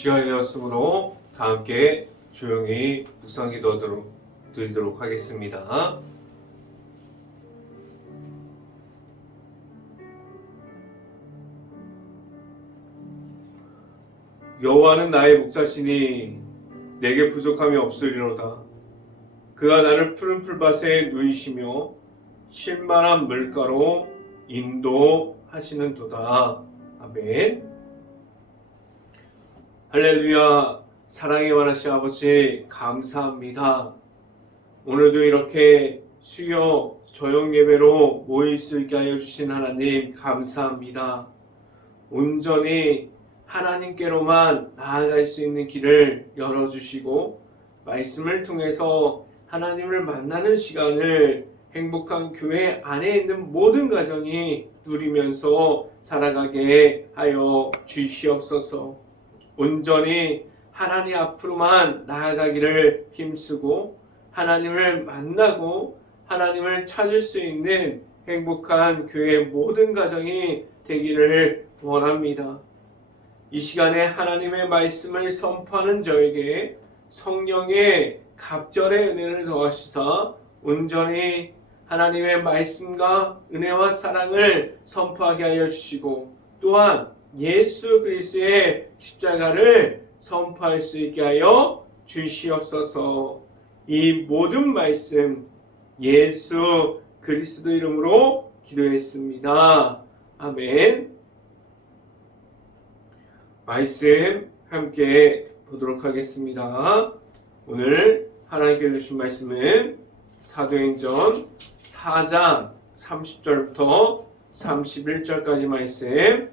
시간이 되었으므로 다 함께 조용히 묵상기도 드리도록 하겠습니다. 여호와는 나의 목자시니 내게 부족함이 없으리로다. 그가 나를 푸른 풀밭에 누이시며 쉴만한 물가로 인도하시는도다. 아멘. 할렐루야. 사랑의 원하신 아버지 감사합니다. 오늘도 이렇게 수요 저녁 예배로 모일 수 있게 하여 주신 하나님 감사합니다. 온전히 하나님께로만 나아갈 수 있는 길을 열어주시고 말씀을 통해서 하나님을 만나는 시간을 행복한 교회 안에 있는 모든 가정이 누리면서 살아가게 하여 주시옵소서. 온전히 하나님 앞으로만 나아가기를 힘쓰고 하나님을 만나고 하나님을 찾을 수 있는 행복한 교회 모든 가정이 되기를 원합니다. 이 시간에 하나님의 말씀을 선포하는 저에게 성령의 갑절의 은혜를 더하시사 온전히 하나님의 말씀과 은혜와 사랑을 선포하게 하여 주시고 또한 예수 그리스도의 십자가를 선포할 수 있게 하여 주시옵소서. 이 모든 말씀 예수 그리스도 이름으로 기도했습니다. 아멘. 말씀 함께 보도록 하겠습니다. 오늘 하나님께 주신 말씀은 사도행전 4장 30절부터 31절까지 말씀,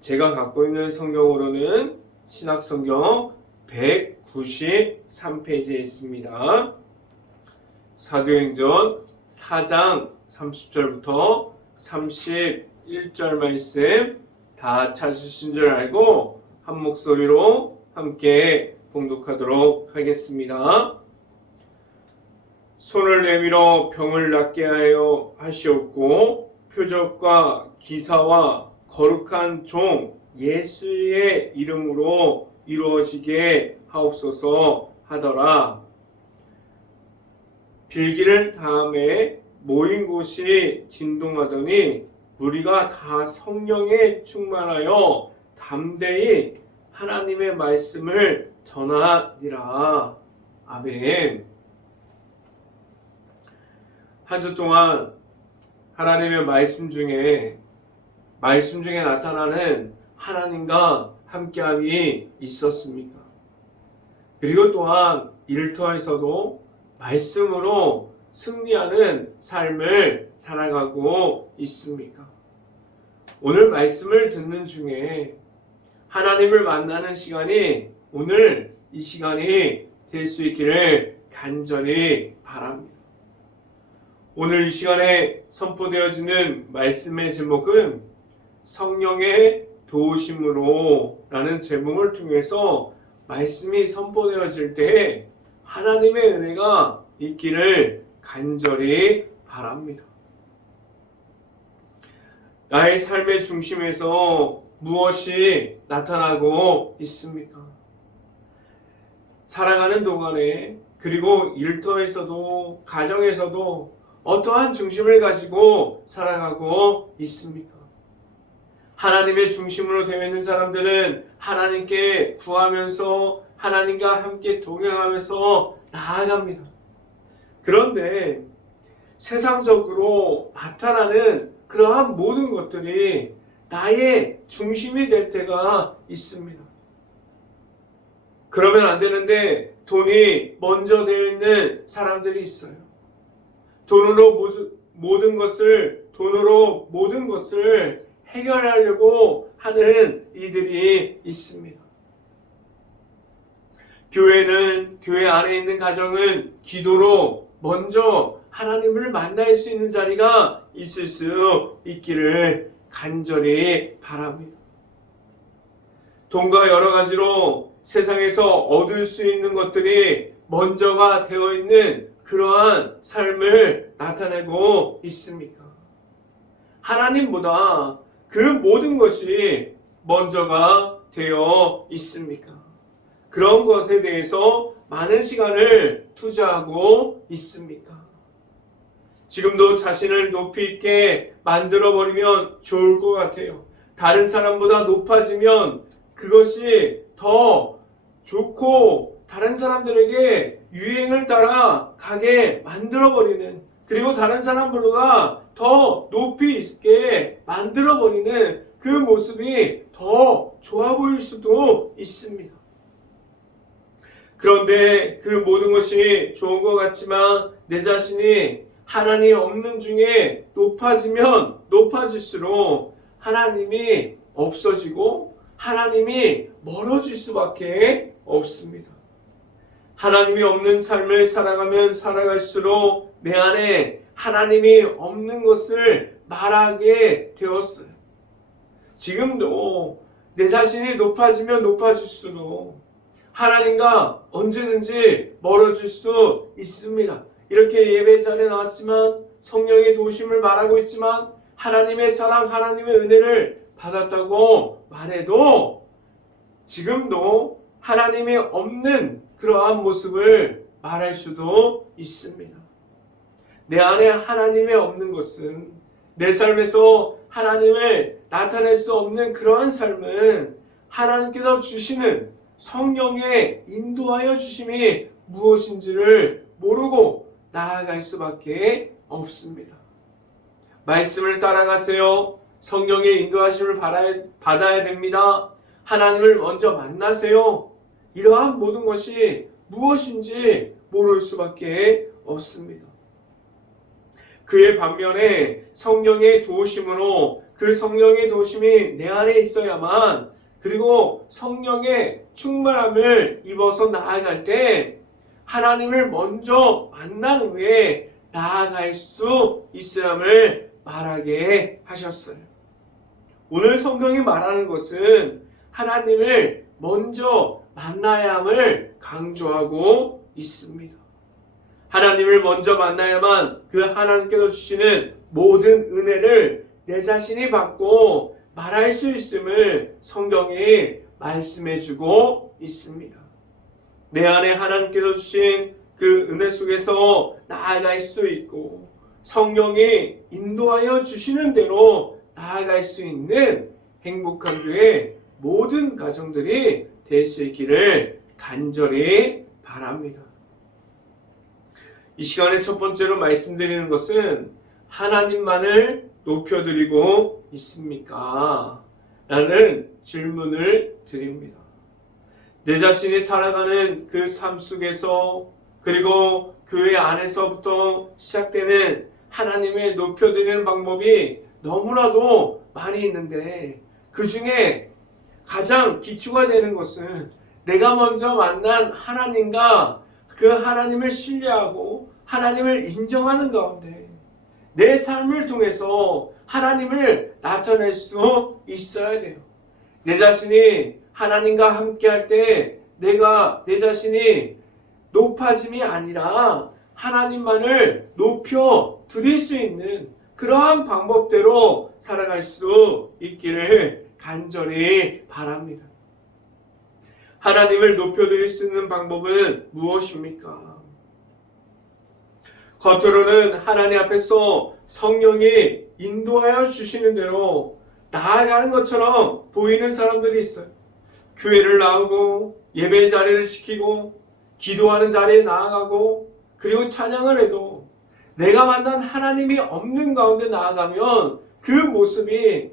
제가 갖고 있는 성경으로는 신약성경 193페이지에 있습니다. 사도행전 4장 30절부터 31절 말씀 다 찾으신 줄 알고 한 목소리로 함께 봉독하도록 하겠습니다. 손을 내밀어 병을 낫게 하여 하시옵고 표적과 기사와 거룩한 종 예수의 이름으로 이루어지게 하옵소서 하더라. 빌기를 다음에 모인 곳이 진동하더니 우리가 다 성령에 충만하여 담대히 하나님의 말씀을 전하니라. 아멘. 한 주 동안 하나님의 말씀 중에 나타나는 하나님과 함께함이 있었습니까? 그리고 또한 일터에서도 말씀으로 승리하는 삶을 살아가고 있습니까? 오늘 말씀을 듣는 중에 하나님을 만나는 시간이 오늘 이 시간이 될 수 있기를 간절히 바랍니다. 오늘 이 시간에 선포되어지는 말씀의 제목은 성령의 도우심으로 라는 제목을 통해서 말씀이 선포되어질 때 하나님의 은혜가 있기를 간절히 바랍니다. 나의 삶의 중심에서 무엇이 나타나고 있습니까? 살아가는 동안에 그리고 일터에서도 가정에서도 어떠한 중심을 가지고 살아가고 있습니까? 하나님의 중심으로 되어 있는 사람들은 하나님께 구하면서 하나님과 함께 동행하면서 나아갑니다. 그런데 세상적으로 나타나는 그러한 모든 것들이 나의 중심이 될 때가 있습니다. 그러면 안 되는데 돈이 먼저 되어 있는 사람들이 있어요. 돈으로 모든 것을 해결하려고 하는 이들이 있습니다. 교회 안에 있는 가정은 기도로 먼저 하나님을 만날 수 있는 자리가 있을 수 있기를 간절히 바랍니다. 돈과 여러 가지로 세상에서 얻을 수 있는 것들이 먼저가 되어 있는 그러한 삶을 나타내고 있습니까? 하나님보다 그 모든 것이 먼저가 되어 있습니까? 그런 것에 대해서 많은 시간을 투자하고 있습니까? 지금도 자신을 높이 있게 만들어버리면 좋을 것 같아요. 다른 사람보다 높아지면 그것이 더 좋고 다른 사람들에게 유행을 따라 가게 만들어버리는, 그리고 다른 사람보다 더 높이 있게 만들어버리는 그 모습이 더 좋아 보일 수도 있습니다. 그런데 그 모든 것이 좋은 것 같지만 내 자신이 하나님 없는 중에 높아지면 높아질수록 하나님이 없어지고 하나님이 멀어질 수밖에 없습니다. 하나님이 없는 삶을 살아가면 살아갈수록 내 안에 하나님이 없는 것을 말하게 되었어요. 지금도 내 자신이 높아지면 높아질수록 하나님과 언제든지 멀어질 수 있습니다. 이렇게 예배 자리에 나왔지만 성령의 도우심을 말하고 있지만 하나님의 사랑, 하나님의 은혜를 받았다고 말해도 지금도 하나님이 없는 그러한 모습을 말할 수도 있습니다. 내 안에 하나님이 없는 것은, 내 삶에서 하나님을 나타낼 수 없는 그러한 삶은 하나님께서 주시는 성령의 인도하여 주심이 무엇인지를 모르고 나아갈 수밖에 없습니다. 말씀을 따라가세요. 성령의 인도하심을 받아야 됩니다. 하나님을 먼저 만나세요. 이러한 모든 것이 무엇인지 모를 수밖에 없습니다. 그의 반면에 성령의 도우심으로, 그 성령의 도우심이 내 안에 있어야만, 그리고 성령의 충만함을 입어서 나아갈 때 하나님을 먼저 만난 후에 나아갈 수 있어야함을 말하게 하셨어요. 오늘 성경이 말하는 것은 하나님을 먼저 만나야 함을 강조하고 있습니다. 하나님을 먼저 만나야만 그 하나님께서 주시는 모든 은혜를 내 자신이 받고 말할 수 있음을 성경이 말씀해주고 있습니다. 내 안에 하나님께서 주신 그 은혜 속에서 나아갈 수 있고 성령이 인도하여 주시는 대로 나아갈 수 있는 행복한 교회 모든 가정들이 될 수 있기를 간절히 바랍니다. 이 시간에 첫 번째로 말씀드리는 것은 하나님만을 높여드리고 있습니까? 라는 질문을 드립니다. 내 자신이 살아가는 그 삶 속에서, 그리고 교회 안에서부터 시작되는 하나님을 높여드리는 방법이 너무나도 많이 있는데 그 중에 가장 기초가 되는 것은 내가 먼저 만난 하나님과 그 하나님을 신뢰하고 하나님을 인정하는 가운데 내 삶을 통해서 하나님을 나타낼 수 있어야 돼요. 내 자신이 하나님과 함께 할 때 내 자신이 높아짐이 아니라 하나님만을 높여 드릴 수 있는 그러한 방법대로 살아갈 수 있기를 간절히 바랍니다. 하나님을 높여드릴 수 있는 방법은 무엇입니까? 겉으로는 하나님 앞에서 성령이 인도하여 주시는 대로 나아가는 것처럼 보이는 사람들이 있어요. 교회를 나오고 예배 자리를 지키고 기도하는 자리에 나아가고 그리고 찬양을 해도 내가 만난 하나님이 없는 가운데 나아가면 그 모습이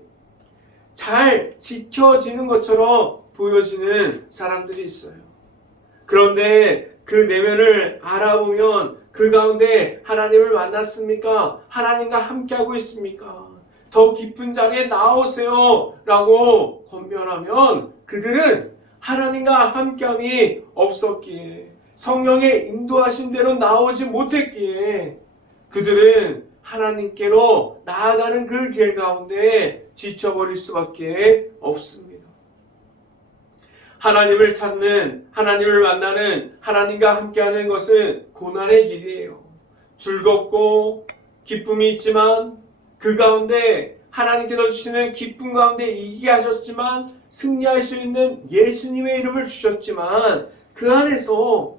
잘 지켜지는 것처럼 보여지는 사람들이 있어요. 그런데 그 내면을 알아보면 그 가운데 하나님을 만났습니까? 하나님과 함께하고 있습니까? 더 깊은 자리에 나오세요 라고 권면하면 그들은 하나님과 함께함이 없었기에, 성령의 인도하신 대로 나오지 못했기에 그들은 하나님께로 나아가는 그 길 가운데 지쳐버릴 수밖에 없습니다. 하나님을 찾는, 하나님을 만나는, 하나님과 함께하는 것은 고난의 길이에요. 즐겁고 기쁨이 있지만 그 가운데 하나님께서 주시는 기쁨 가운데 이기게 하셨지만 승리할 수 있는 예수님의 이름을 주셨지만 그 안에서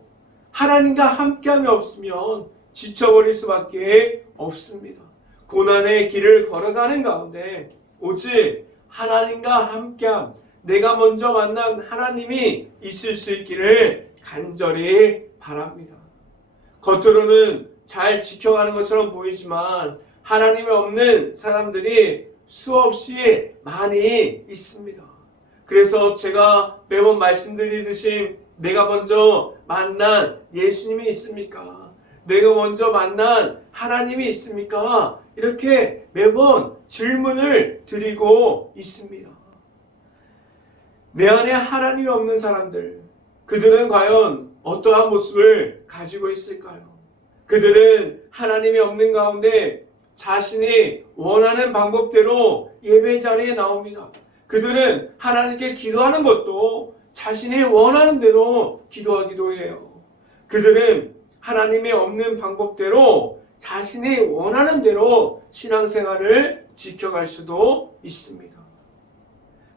하나님과 함께함이 없으면 지쳐버릴 수밖에 없습니다. 고난의 길을 걸어가는 가운데 오직 하나님과 함께함, 내가 먼저 만난 하나님이 있을 수 있기를 간절히 바랍니다. 겉으로는 잘 지켜가는 것처럼 보이지만 하나님이 없는 사람들이 수없이 많이 있습니다. 그래서 제가 매번 말씀드리듯이 내가 먼저 만난 예수님이 있습니까? 내가 먼저 만난 하나님이 있습니까? 이렇게 매번 질문을 드리고 있습니다. 내 안에 하나님이 없는 사람들, 그들은 과연 어떠한 모습을 가지고 있을까요? 그들은 하나님이 없는 가운데 자신이 원하는 방법대로 예배 자리에 나옵니다. 그들은 하나님께 기도하는 것도 자신이 원하는 대로 기도하기도 해요. 그들은 하나님이 없는 방법대로 자신이 원하는 대로 신앙생활을 지켜갈 수도 있습니다.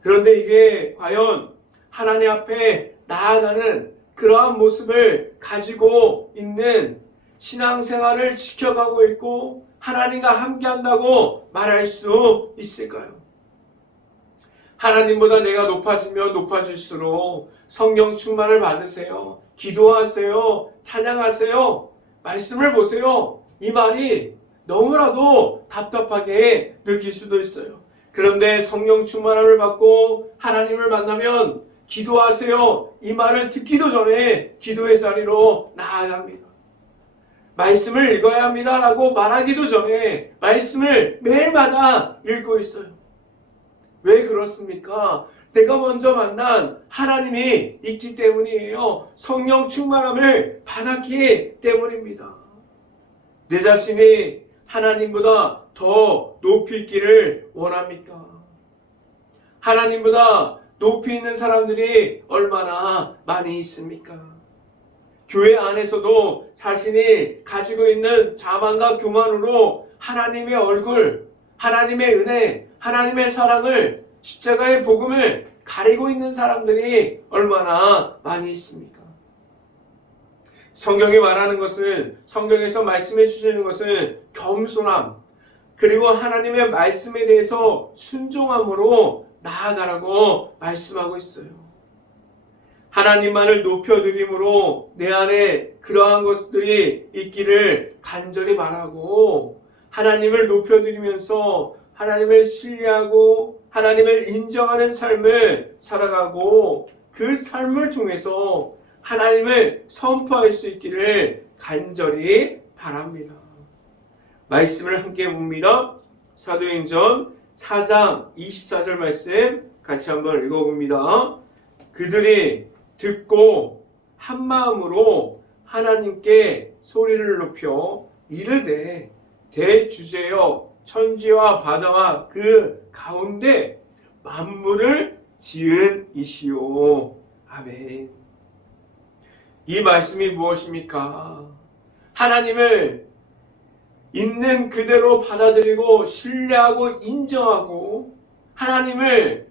그런데 이게 과연 하나님 앞에 나아가는 그러한 모습을 가지고 있는 신앙생활을 지켜가고 있고 하나님과 함께한다고 말할 수 있을까요? 하나님보다 내가 높아지면 높아질수록 성령 충만을 받으세요. 기도하세요. 찬양하세요. 말씀을 보세요. 이 말이 너무나도 답답하게 느낄 수도 있어요. 그런데 성령 충만함을 받고 하나님을 만나면 기도하세요. 이 말을 듣기도 전에 기도의 자리로 나아갑니다. 말씀을 읽어야 합니다 라고 말하기도 전에 말씀을 매일마다 읽고 있어요. 왜 그렇습니까? 내가 먼저 만난 하나님이 있기 때문이에요. 성령 충만함을 받았기 때문입니다. 내 자신이 하나님보다 더 높이 있기를 원합니까? 하나님보다 높이 있는 사람들이 얼마나 많이 있습니까? 교회 안에서도 자신이 가지고 있는 자만과 교만으로 하나님의 얼굴, 하나님의 은혜, 하나님의 사랑을, 십자가의 복음을 가리고 있는 사람들이 얼마나 많이 있습니까? 성경이 말하는 것은, 성경에서 말씀해 주시는 것은 겸손함, 그리고 하나님의 말씀에 대해서 순종함으로 나아가라고 말씀하고 있어요. 하나님만을 높여드림으로 내 안에 그러한 것들이 있기를 간절히 바라고 하나님을 높여드리면서 하나님을 신뢰하고 하나님을 인정하는 삶을 살아가고 그 삶을 통해서 하나님을 선포할 수 있기를 간절히 바랍니다. 말씀을 함께 봅니다. 사도행전 4장 24절 말씀 같이 한번 읽어봅니다. 그들이 듣고 한 마음으로 하나님께 소리를 높여 이르되 대주제여 천지와 바다와 그 가운데 만물을 지은 이시오. 아멘. 이 말씀이 무엇입니까? 하나님을 있는 그대로 받아들이고 신뢰하고 인정하고 하나님을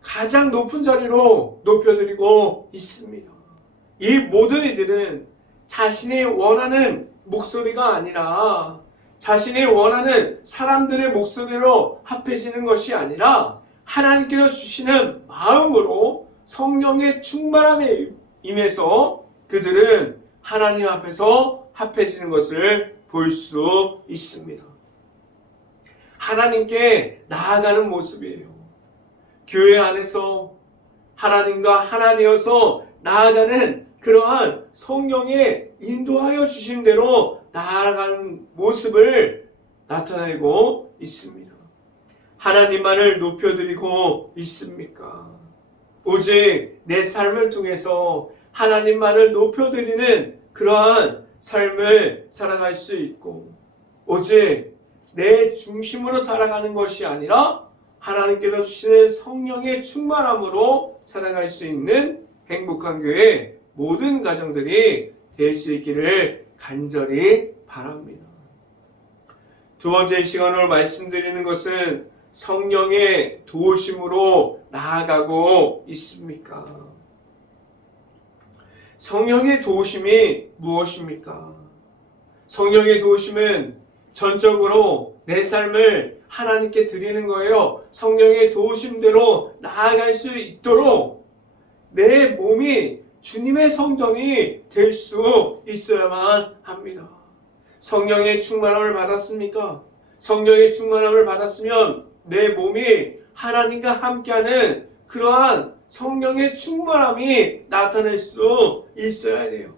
가장 높은 자리로 높여드리고 있습니다. 이 모든 이들은 자신이 원하는 목소리가 아니라 자신이 원하는 사람들의 목소리로 합해지는 것이 아니라 하나님께서 주시는 마음으로 성령의 충만함에 임해서 그들은 하나님 앞에서 합해지는 것을 볼 수 있습니다. 하나님께 나아가는 모습이에요. 교회 안에서 하나님과 하나 되어서 나아가는 그러한 성령의 인도하여 주신 대로 나아가는 모습을 나타내고 있습니다. 하나님만을 높여드리고 있습니까? 오직 내 삶을 통해서 하나님만을 높여드리는 그러한 삶을 살아갈 수 있고 오직 내 중심으로 살아가는 것이 아니라 하나님께서 주시는 성령의 충만함으로 살아갈 수 있는 행복한 교회 모든 가정들이 될 수 있기를 간절히 바랍니다. 두 번째 시간으로 말씀드리는 것은 성령의 도우심으로 나아가고 있습니까? 성령의 도우심이 무엇입니까? 성령의 도우심은 전적으로 내 삶을 하나님께 드리는 거예요. 성령의 도우심대로 나아갈 수 있도록 내 몸이 주님의 성전이 될 수 있어야만 합니다. 성령의 충만함을 받았습니까? 성령의 충만함을 받았으면 내 몸이 하나님과 함께하는 그러한 성령의 충만함이 나타날 수 있어야 돼요.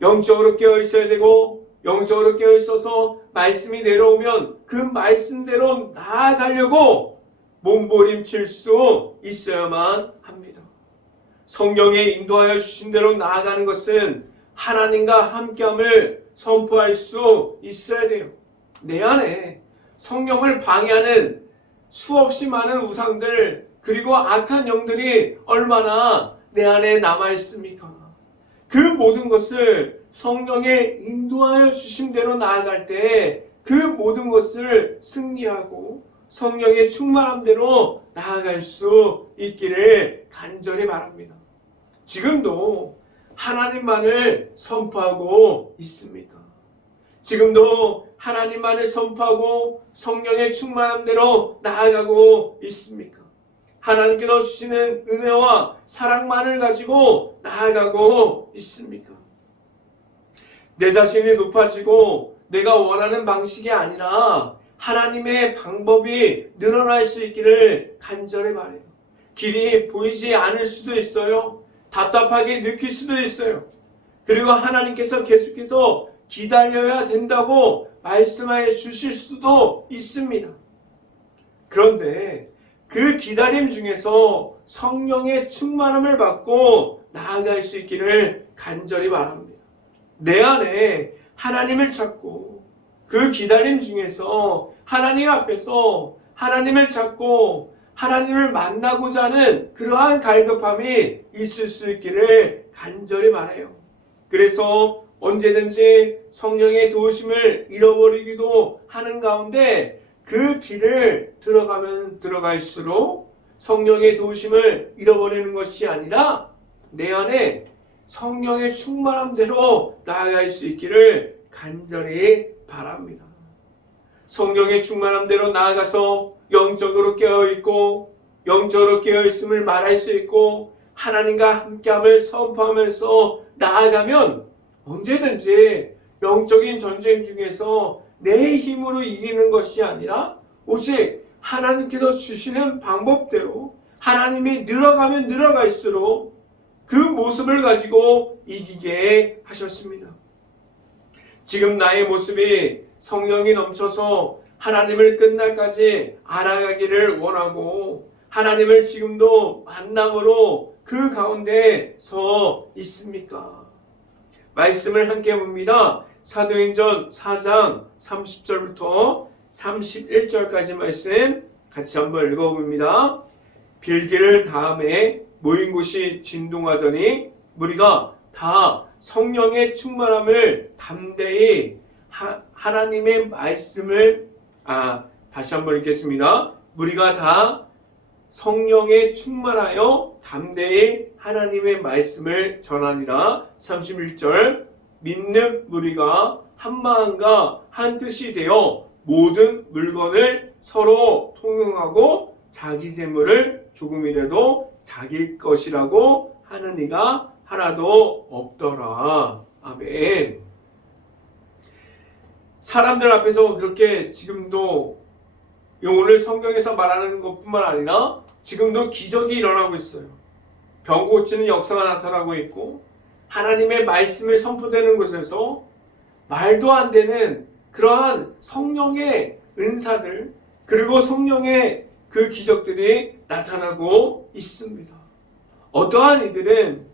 영적으로 깨어 있어야 되고, 영적으로 깨어 있어서 말씀이 내려오면 그 말씀대로 나아가려고 몸부림칠 수 있어야만 합니다. 성령의 인도하여 주신 대로 나아가는 것은 하나님과 함께함을 선포할 수 있어야 돼요. 내 안에 성령을 방해하는 수없이 많은 우상들, 그리고 악한 영들이 얼마나 내 안에 남아 있습니까? 그 모든 것을 성령의 인도하여 주신 대로 나아갈 때 그 모든 것을 승리하고 성령의 충만함대로 나아갈 수 있기를 간절히 바랍니다. 지금도 하나님만을 선포하고 있습니까? 지금도 하나님만을 선포하고 성령의 충만함대로 나아가고 있습니까? 하나님께서 주시는 은혜와 사랑만을 가지고 나아가고 있습니까? 내 자신이 높아지고 내가 원하는 방식이 아니라 하나님의 방법이 늘어날 수 있기를 간절히 바라요. 길이 보이지 않을 수도 있어요. 답답하게 느낄 수도 있어요. 그리고 하나님께서 계속해서 기다려야 된다고 말씀하여 주실 수도 있습니다. 그런데 그 기다림 중에서 성령의 충만함을 받고 나아갈 수 있기를 간절히 바랍니다. 내 안에 하나님을 찾고 그 기다림 중에서 하나님 앞에서 하나님을 찾고 하나님을 만나고자 하는 그러한 갈급함이 있을 수 있기를 간절히 바라요. 그래서 언제든지 성령의 도우심을 잃어버리기도 하는 가운데 그 길을 들어가면 들어갈수록 성령의 도우심을 잃어버리는 것이 아니라 내 안에 성령의 충만함대로 나아갈 수 있기를 간절히 바랍니다. 성령의 충만함대로 나아가서 영적으로 깨어있고 영적으로 깨어있음을 말할 수 있고 하나님과 함께함을 선포하면서 나아가면 언제든지 영적인 전쟁 중에서 내 힘으로 이기는 것이 아니라 오직 하나님께서 주시는 방법대로 하나님이 늘어가면 늘어갈수록 그 모습을 가지고 이기게 하셨습니다. 지금 나의 모습이 성령이 넘쳐서 하나님을 끝날까지 알아가기를 원하고 하나님을 지금도 만남으로 그 가운데 서 있습니까? 말씀을 함께 봅니다. 사도행전 4장 30절부터 31절까지 말씀 같이 한번 읽어봅니다. 빌기를 다음에 모인 곳이 진동하더니 무리가 다 성령의 충만함을 담대히 하나님의 말씀을 다시 한번 읽겠습니다. 무리가 다 성령에 충만하여 담대히 하나님의 말씀을 전하니라. 31절 믿는 무리가 한 마음과 한 뜻이 되어 모든 물건을 서로 통용하고 자기 재물을 조금이라도 자기 것이라고 하는 이가 하나도 없더라. 아멘. 사람들 앞에서 그렇게 지금도 오늘 성경에서 말하는 것뿐만 아니라 지금도 기적이 일어나고 있어요. 병 고치는 역사가 나타나고 있고 하나님의 말씀을 선포되는 곳에서 말도 안 되는 그러한 성령의 은사들 그리고 성령의 그 기적들이 나타나고 있습니다. 어떠한 이들은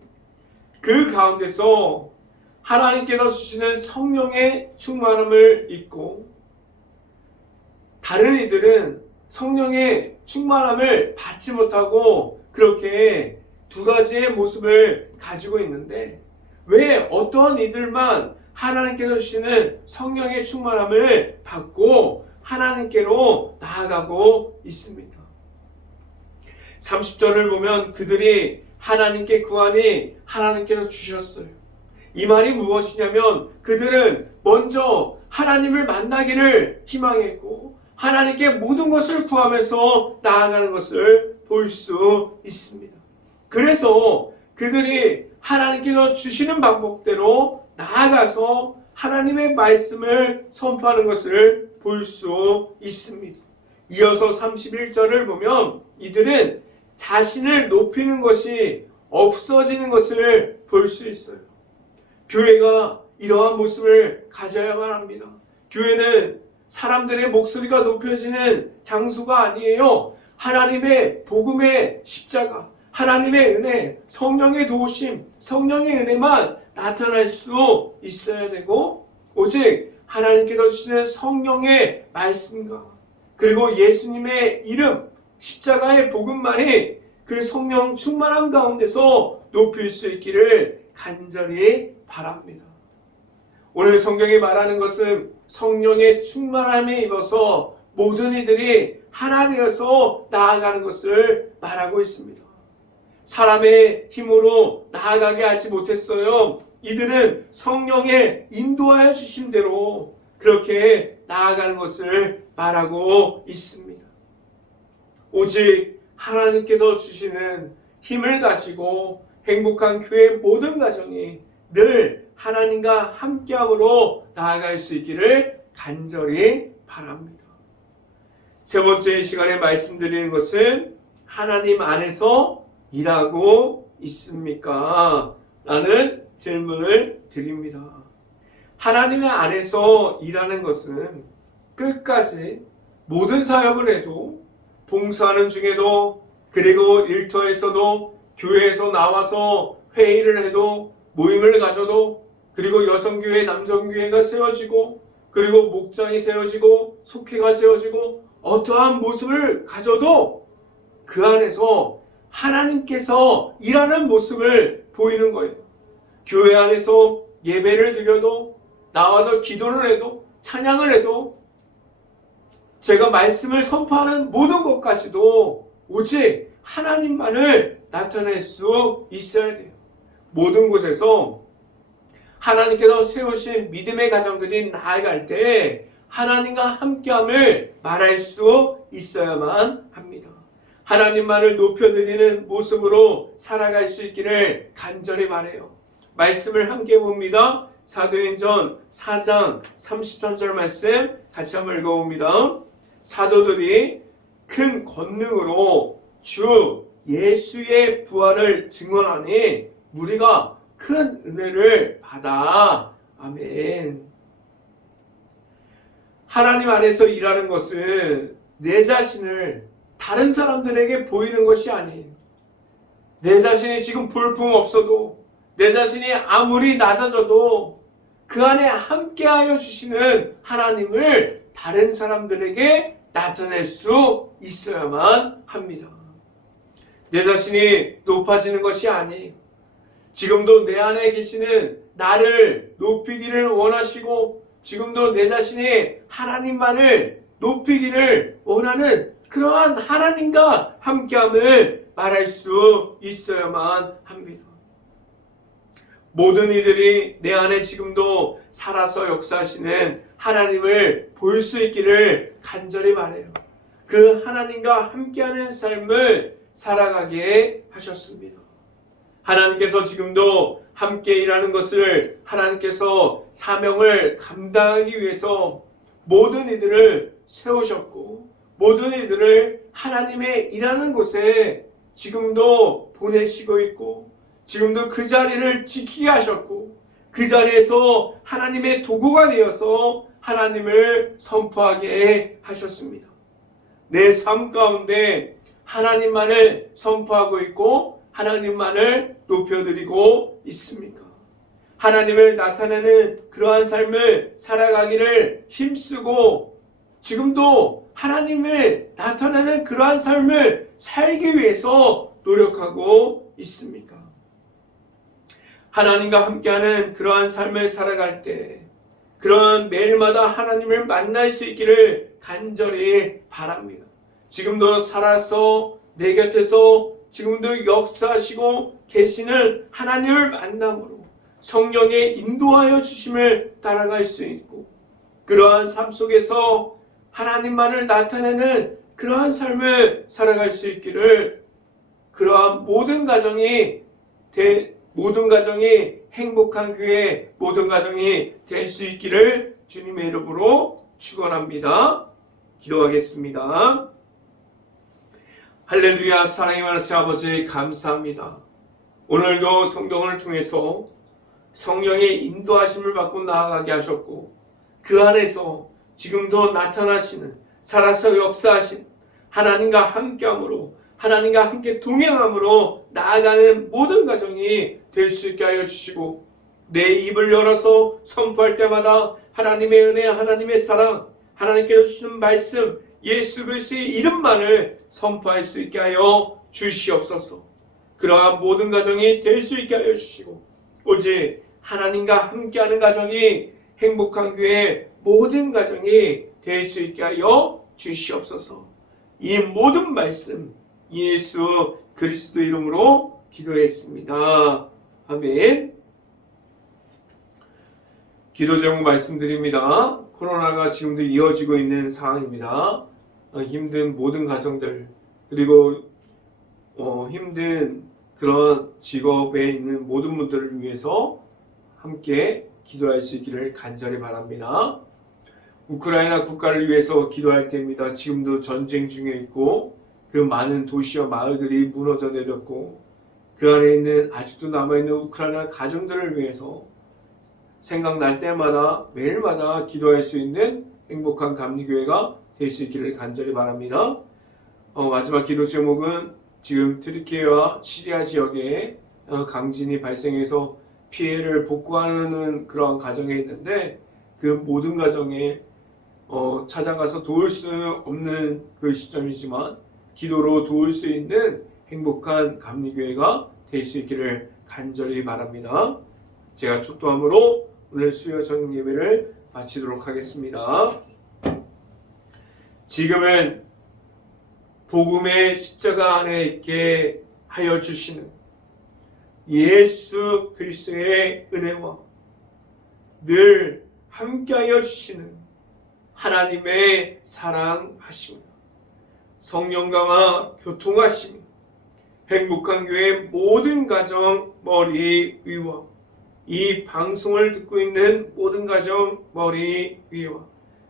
그 가운데서 하나님께서 주시는 성령의 충만함을 잊고 다른 이들은 성령의 충만함을 받지 못하고 그렇게 두 가지의 모습을 가지고 있는데 왜 어떠한 이들만 하나님께서 주시는 성령의 충만함을 받고 하나님께로 나아가고 있습니다. 30절을 보면 그들이 하나님께 구하니 하나님께서 주셨어요. 이 말이 무엇이냐면 그들은 먼저 하나님을 만나기를 희망했고 하나님께 모든 것을 구하면서 나아가는 것을 볼 수 있습니다. 그래서 그들이 하나님께서 주시는 방법대로 나아가서 하나님의 말씀을 선포하는 것을 볼 수 있습니다. 이어서 31절을 보면 이들은 자신을 높이는 것이 없어지는 것을 볼 수 있어요. 교회가 이러한 모습을 가져야만 합니다. 교회는 사람들의 목소리가 높여지는 장소가 아니에요. 하나님의 복음의 십자가, 하나님의 은혜, 성령의 도우심, 성령의 은혜만 나타날 수 있어야 되고 오직 하나님께서 주시는 성령의 말씀과 그리고 예수님의 이름, 십자가의 복음만이 그 성령 충만함 가운데서 높일 수 있기를 간절히 바랍니다. 오늘 성경이 말하는 것은 성령의 충만함에 입어서 모든 이들이 하나 되어서 나아가는 것을 말하고 있습니다. 사람의 힘으로 나아가게 하지 못했어요. 이들은 성령의 인도하여 주신 대로 그렇게 나아가는 것을 말하고 있습니다. 오직 하나님께서 주시는 힘을 가지고 행복한 교회 모든 가정이 늘 하나님과 함께함으로 나아갈 수 있기를 간절히 바랍니다. 세 번째 시간에 말씀드리는 것은 하나님 안에서 일하고 있습니까? 라는 질문을 드립니다. 하나님의 안에서 일하는 것은 끝까지 모든 사역을 해도 봉사하는 중에도 그리고 일터에서도 교회에서 나와서 회의를 해도 모임을 가져도 그리고 여성교회 남성교회가 세워지고 그리고 목장이 세워지고 속회가 세워지고 어떠한 모습을 가져도 그 안에서 하나님께서 일하는 모습을 보이는 거예요. 교회 안에서 예배를 드려도 나와서 기도를 해도 찬양을 해도 제가 말씀을 선포하는 모든 것까지도 오직 하나님만을 나타낼 수 있어야 돼요. 모든 곳에서 하나님께서 세우신 믿음의 가정들이 나아갈 때 하나님과 함께함을 말할 수 있어야만 합니다. 하나님만을 높여드리는 모습으로 살아갈 수 있기를 간절히 바라요. 말씀을 함께 봅니다. 사도행전 4장 33절 말씀 같이 한번 읽어봅니다. 사도들이 큰 권능으로 주 예수의 부활을 증언하니 무리가 큰 은혜를 받아. 아멘. 하나님 안에서 일하는 것은 내 자신을 다른 사람들에게 보이는 것이 아니에요. 내 자신이 지금 볼품 없어도 내 자신이 아무리 낮아져도 그 안에 함께하여 주시는 하나님을 다른 사람들에게 나타낼 수 있어야만 합니다. 내 자신이 높아지는 것이 아니에요. 지금도 내 안에 계시는 나를 높이기를 원하시고 지금도 내 자신이 하나님만을 높이기를 원하는 그러한 하나님과 함께함을 말할 수 있어야만 합니다. 모든 이들이 내 안에 지금도 살아서 역사하시는 하나님을 볼 수 있기를 간절히 바라요. 그 하나님과 함께하는 삶을 살아가게 하셨습니다. 하나님께서 지금도 함께 일하는 것을 하나님께서 사명을 감당하기 위해서 모든 이들을 세우셨고 모든 이들을 하나님의 일하는 곳에 지금도 보내시고 있고 지금도 그 자리를 지키게 하셨고 그 자리에서 하나님의 도구가 되어서 하나님을 선포하게 하셨습니다. 내 삶 가운데 하나님만을 선포하고 있고 하나님만을 높여드리고 있습니까? 하나님을 나타내는 그러한 삶을 살아가기를 힘쓰고 지금도 하나님을 나타내는 그러한 삶을 살기 위해서 노력하고 있습니까? 하나님과 함께하는 그러한 삶을 살아갈 때 그러한 매일마다 하나님을 만날 수 있기를 간절히 바랍니다. 지금도 살아서 내 곁에서 지금도 역사하시고 계시는 하나님을 만남으로 성령의 인도하여 주심을 따라갈 수 있고, 그러한 삶 속에서 하나님만을 나타내는 그러한 삶을 살아갈 수 있기를, 그러한 모든 가정이 행복한 교회, 모든 가정이 될 수 있기를 주님의 이름으로 축원합니다. 기도하겠습니다. 할렐루야. 사랑의 많으신 아버지 감사합니다. 오늘도 성경을 통해서 성령의 인도하심을 받고 나아가게 하셨고, 그 안에서 지금도 나타나시는, 살아서 역사하신 하나님과 함께함으로, 하나님과 함께 동행함으로 나아가는 모든 가정이 될 수 있게 하여 주시고, 내 입을 열어서 선포할 때마다 하나님의 은혜, 하나님의 사랑, 하나님께서 주시는 말씀, 예수 그리스도의 이름만을 선포할 수 있게 하여 주시옵소서. 그러한 모든 가정이 될 수 있게 하여 주시고, 오직 하나님과 함께하는 가정이 행복한 교회 모든 가정이 될 수 있게 하여 주시옵소서. 이 모든 말씀 예수 그리스도 이름으로 기도했습니다. 아멘. 기도 제목 말씀드립니다. 코로나가 지금도 이어지고 있는 상황입니다. 힘든 모든 가정들, 그리고 힘든 그런 직업에 있는 모든 분들을 위해서 함께 기도할 수 있기를 간절히 바랍니다. 우크라이나 국가를 위해서 기도할 때입니다. 지금도 전쟁 중에 있고, 그 많은 도시와 마을들이 무너져 내렸고, 그 안에 있는 아직도 남아있는 우크라이나 가정들을 위해서 생각날 때마다 매일마다 기도할 수 있는 행복한 감리교회가 될 수 있기를 간절히 바랍니다. 마지막 기도 제목은 지금 트르키예와 시리아 지역에 강진이 발생해서 피해를 복구하는 그러한 가정에 있는데, 그 모든 가정에 찾아가서 도울 수 없는 그 시점이지만 기도로 도울 수 있는 행복한 감리교회가 될 수 있기를 간절히 바랍니다. 제가 축도함으로 오늘 수요 저녁 예배를 마치도록 하겠습니다. 지금은 복음의 십자가 안에 있게 하여 주시는 예수 그리스도의 은혜와 늘 함께하여 주시는 하나님의 사랑하심이, 성령과 교통하심이 행복한 교회 모든 가정 머리 위와 이 방송을 듣고 있는 모든 가정 머리 위와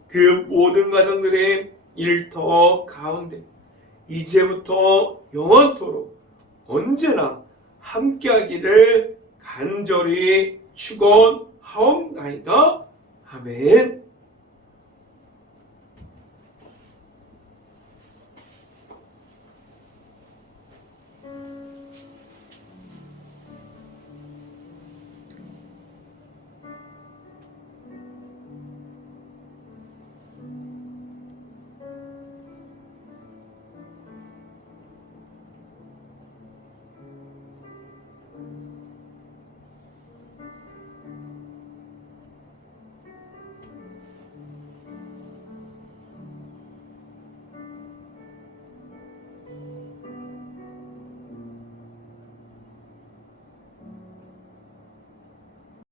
그 모든 가정들의 일터 가운데 이제부터 영원토록 언제나 함께하기를 간절히 축원하옵나이다. 아멘.